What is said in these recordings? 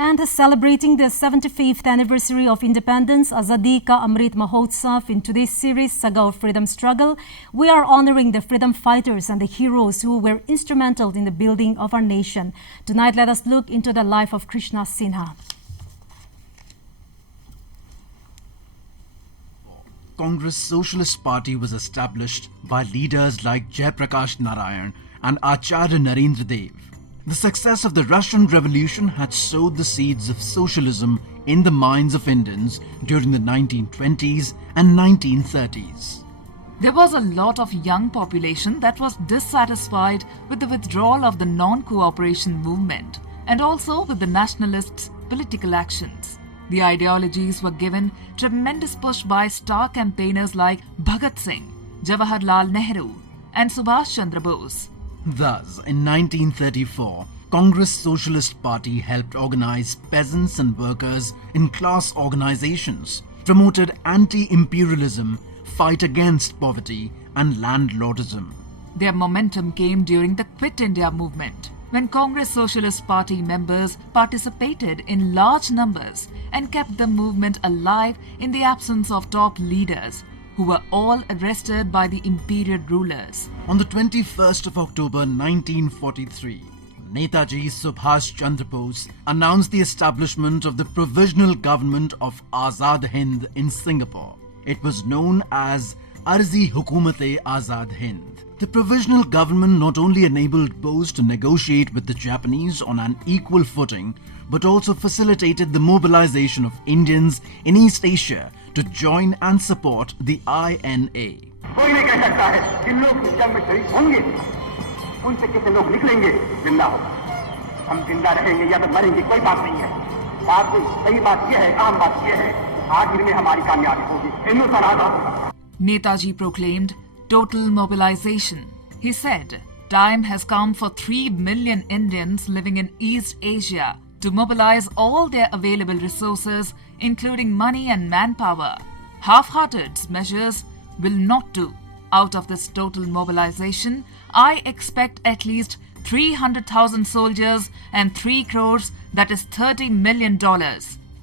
And celebrating the 75th anniversary of independence, Azadi Ka Amrit Mahotsav, in today's series, Saga of Freedom Struggle, we are honoring the freedom fighters and the heroes who were instrumental in the building of our nation. Tonight, let us look into the life of Krishna Sinha. Congress Socialist Party was established by leaders like Jayaprakash Narayan and Acharya Narendra Dev. The success of the Russian Revolution had sowed the seeds of socialism in the minds of Indians during the 1920s and 1930s. There was a lot of young population that was dissatisfied with the withdrawal of the non-cooperation movement and also with the nationalists' political actions. The ideologies were given tremendous push by star campaigners like Bhagat Singh, Jawaharlal Nehru and Subhash Chandra Bose. Thus, in 1934, Congress Socialist Party helped organize peasants and workers in class organizations, promoted anti-imperialism, fight against poverty and landlordism. Their momentum came during the Quit India movement, when Congress Socialist Party members participated in large numbers and kept the movement alive in the absence of top leaders, who were all arrested by the imperial rulers. On the 21st of October 1943, Netaji Subhash Chandra Bose announced the establishment of the Provisional Government of Azad Hind in Singapore. It was known as Arzi Hukumat-e Azad Hind. The provisional government not only enabled Bose to negotiate with the Japanese on an equal footing, but also facilitated the mobilization of Indians in East Asia to join and support the INA. Netaji proclaimed total mobilization. He said, "Time has come for 3 million Indians living in East Asia to mobilize all their available resources, including money and manpower. Half-hearted measures will not do. Out of this total mobilization, I expect at least 300,000 soldiers and 3 crores, that is $30 million.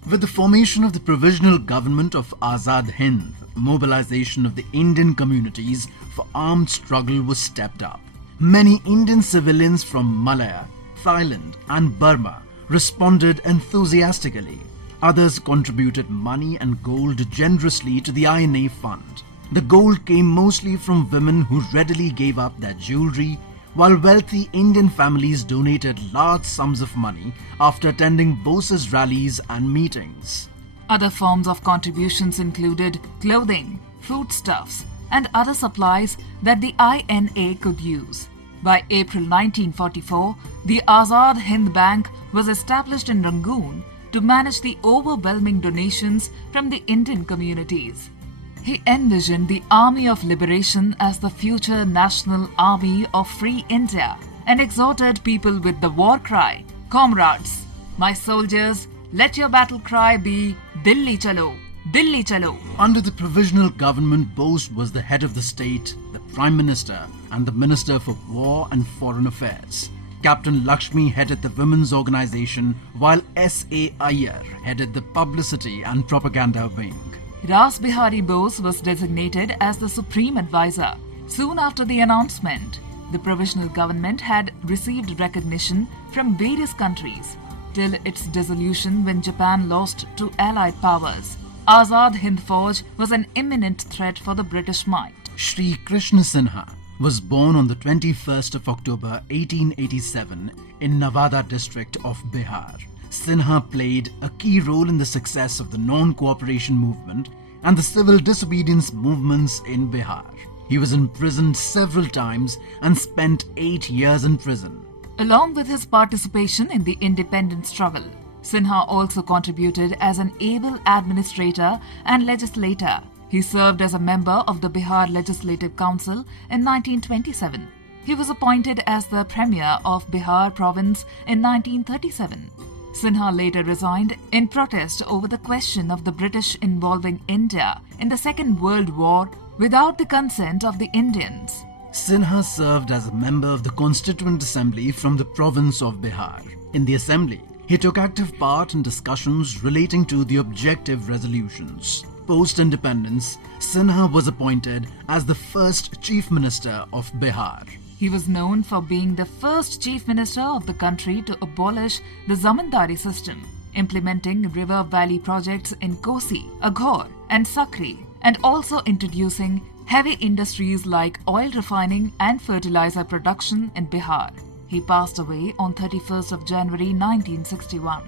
With the formation of the Provisional Government of Azad Hind, mobilization of the Indian communities for armed struggle was stepped up. Many Indian civilians from Malaya, Thailand and Burma responded enthusiastically. Others contributed money and gold generously to the INA fund. The gold came mostly from women who readily gave up their jewelry, while wealthy Indian families donated large sums of money after attending Bose's rallies and meetings. Other forms of contributions included clothing, foodstuffs, and other supplies that the INA could use. By April 1944, the Azad Hind Bank was established in Rangoon to manage the overwhelming donations from the Indian communities. He envisioned the Army of Liberation as the future national army of free India and exhorted people with the war cry, "Comrades, my soldiers, let your battle cry be Dilli Chalo, Dilli Chalo." Under the provisional government, Bose was the head of the state, the Prime Minister and the Minister for War and Foreign Affairs. Captain Lakshmi headed the women's organization, while S.A. Iyer headed the publicity and propaganda wing. Ras Bihari Bose was designated as the Supreme Advisor. Soon after the announcement, the provisional government had received recognition from various countries, till its dissolution when Japan lost to Allied powers. Azad Hind Fauj was an imminent threat for the British might. Shri Krishna Sinha was born on the 21st of October 1887 in Navada district of Bihar. Sinha played a key role in the success of the non-cooperation movement and the civil disobedience movements in Bihar. He was imprisoned several times and spent 8 years in prison. Along with his participation in the independence struggle, Sinha also contributed as an able administrator and legislator. He served as a member of the Bihar Legislative Council in 1927. He was appointed as the Premier of Bihar province in 1937. Sinha later resigned in protest over the question of the British involving India in the Second World War without the consent of the Indians. Sinha served as a member of the Constituent Assembly from the province of Bihar. In the assembly, He took active part in discussions relating to the objective resolutions. Post-independence, Sinha was appointed as the first Chief Minister of Bihar. He was known for being the first Chief Minister of the country to abolish the zamindari system, implementing river valley projects in Kosi, Aghor and Sakri, and also introducing heavy industries like oil refining and fertilizer production in Bihar. He passed away on 31st of January 1961.